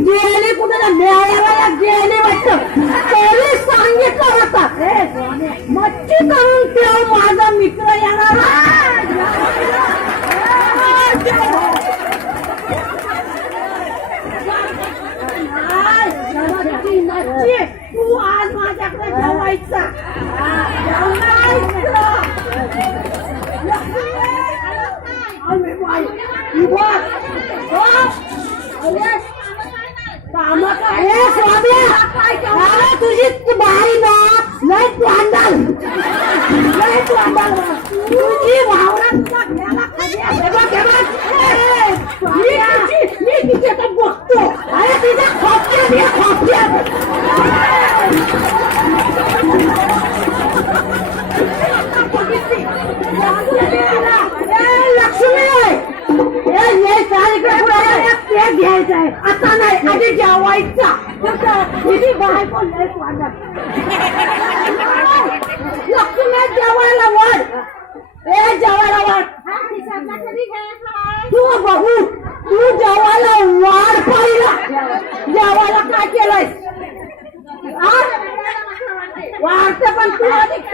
गेली कुठे मेळाव्याला गेली वाटतं तरी सांगितलं होतं मच्छी करून ठेव माझा मित्र येणार तू आज माझ्याकडे जेवायचा तुझी बाई ना लय वांडाल तुझी भावना मी तिथे तर बघतो अरे तिच्या खोपच्या लक्ष्मी घ्यायचा आहे आता नाही आधी जेवायचा तुझी बायको लय वाढत लक्ष्मी जेवायला वाढ जेवायला वाढ तू बघू तू जेवायला वाढ पाहिला जेवायला काय केलंय वाढते पण तू अधिक